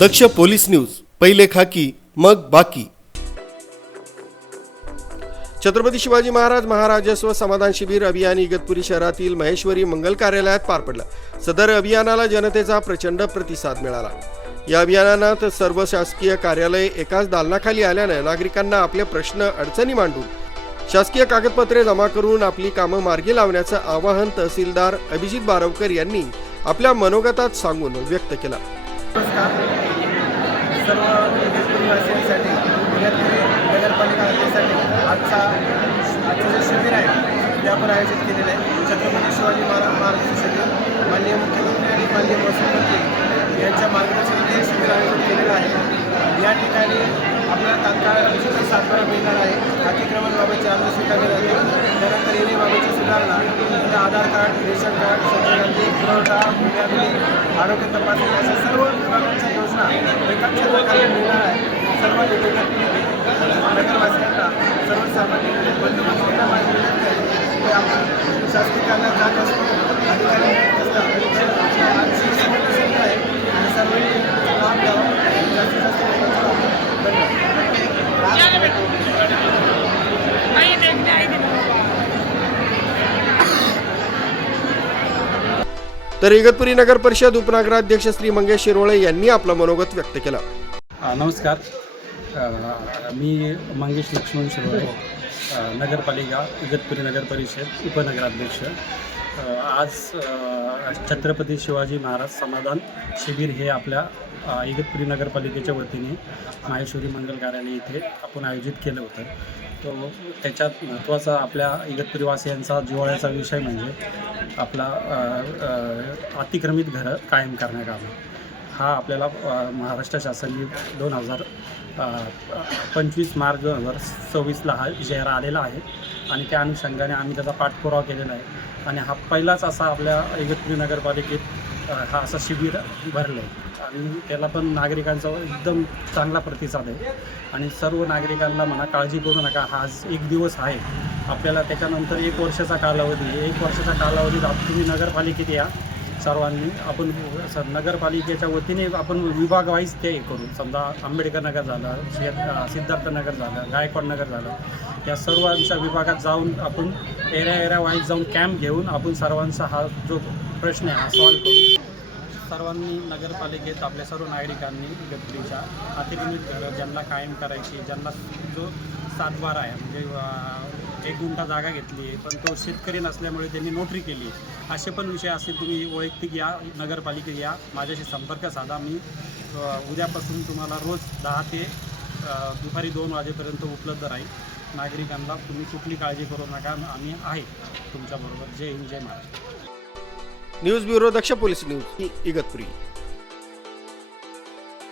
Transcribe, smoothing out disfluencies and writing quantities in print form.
दक्ष police news, पहिले खाकी मग बाकी। छत्रपती शिवाजी महाराज महाराजस्व समाधान शिबिर अभियान इगतपुरी शहरातील महेश्वरी मंगल कार्यालयात पार पडलं। सदर अभियानाला जनतेचा प्रचंड प्रतिसाद मिळाला। या अभियानात सर्व शासकीय कार्यालय एकाच दालनाखाली आल्याने नागरिकांना आपले प्रश्न अडचणी मांडून शासकीय कागदपत्रे जमा करून आपली कामं मार्गी लावण्याचं आवाहन तहसीलदार अभिजित बारवकर यांनी आपल्या मनोगतात सांगून व्यक्त केला। सर्व निवासियांसाठी नगरपालिका आजचं जे शिबिर आहे ते आपण आयोजित केलेलं आहे। छत्रपती शिवाजी महाराज शिबिर माननीय मुख्यमंत्री आणि माननीय महसूल मंत्री यांच्या मार्गदर्शनाने हे शिबिर आयोजित केलेलं आहे। या ठिकाणी आपल्याला तात्काळ डिजिटल सातबारा मिळणार आहे। अतिक्रमणबाबतचे अर्ज स्वीकारले जातील। त्यानंतर येणेबाबतची सुधारणा, आधार कार्ड, रेशन कार्ड, संजय पुरवठा, भूम्याबिली, आरोग्य तपासणी अशा सर्व विभागांच्या योजना एकाच छत्राखाली मिळणार आहे। सर्व नगरवासियांना सर्वसामान्य बंधुबांधवांना माहिती मिळते की आपण शासकीय कार्यालयात जात असतो, अधिकारी असतात, आजची समस्या आहे आणि सर्वांनी लाभ घ्यावा। जास्तीत जास्त तर इगतपुरी नगर परिषद उपनगराध्यक्ष श्री मंगेश शिरोळे यांनी आपलं मनोगत व्यक्त केलं। नमस्कार, मी मंगेश लक्ष्मण शिरोळे, नगरपालिका इगतपुरी नगर परिषद उपनगराध्यक्ष। आज छत्रपती शिवाजी महाराज समाधान शिबिर हे आपल्या इगतपुरी नगरपालिकेच्या वतीने माहेश्वरी मंगल कार्यालय इथे आपण आयोजित केलं होतं। तो त्याच्यात महत्त्वाचा आपल्या इगतपुरीवासियांचा जिव्हाळ्याचा विषय म्हणजे आपला अतिक्रमित घरं कायम करण्यात आलं। हा आपल्याला महाराष्ट्र शासनाने 25 मार्च 2026ला हा जाहीर आलेला आहे आणि त्या अनुषंगाने आम्ही त्याचा पाठपुरावा केलेला आहे आणि हा पहिलाच असा आपल्या इगतपुरी नगरपालिकेत हा असा शिबिर भरलं आहे आणि त्याला पण नागरिकांचा एकदम चांगला प्रतिसाद आहे आणि सर्व नागरिकांना म्हणा काळजी करू नका, हा एक दिवस आहे आपल्याला, त्याच्यानंतर 1 वर्षाचा कालावधी आहे। 1 वर्षाच्या कालावधीत तुम्ही नगरपालिकेत या सर्वांनी, आपण नगरपालिकेच्या वतीने आपण विभाग वाईज ते करू। समजा आंबेडकर नगर झालं, सिद्धार्थ नगर झालं, गायकवाड नगर झालं, या सर्वांच्या विभागात जाऊन आपण एरिया वाईज जाऊन कॅम्प घेऊन आपण सर्वांचा हा जो प्रश्न आहे हा सॉल्व्ह करू। सर्वांनी नगरपालिकेत आपल्या सर्व नागरिकांनी इगतपुरीच्या अतिक्रमित घरं ज्यांना कायम करायची, ज्यांना जो 7/12 आहे म्हणजे 1 गुंठा जागा घेतली आहे पण तो शेतकरी नसल्यामुळे त्यांनी नोटरी केली, असे पण विषय असतील तुम्ही वैयक्तिक या नगरपालिकेत या, माझ्याशी संपर्क साधा। मी उद्यापासून तुम्हाला रोज 10 ते दुपारी 2 वाजेपर्यंत उपलब्ध राहील। नागरिकांना तुम्ही कुठली काळजी करू नका, आम्ही आहे तुमच्याबरोबर। जय हिंद, जय महाराष्ट्र। न्यूज ब्युरो, दक्ष पोलीस न्यूज, इगतपुरी।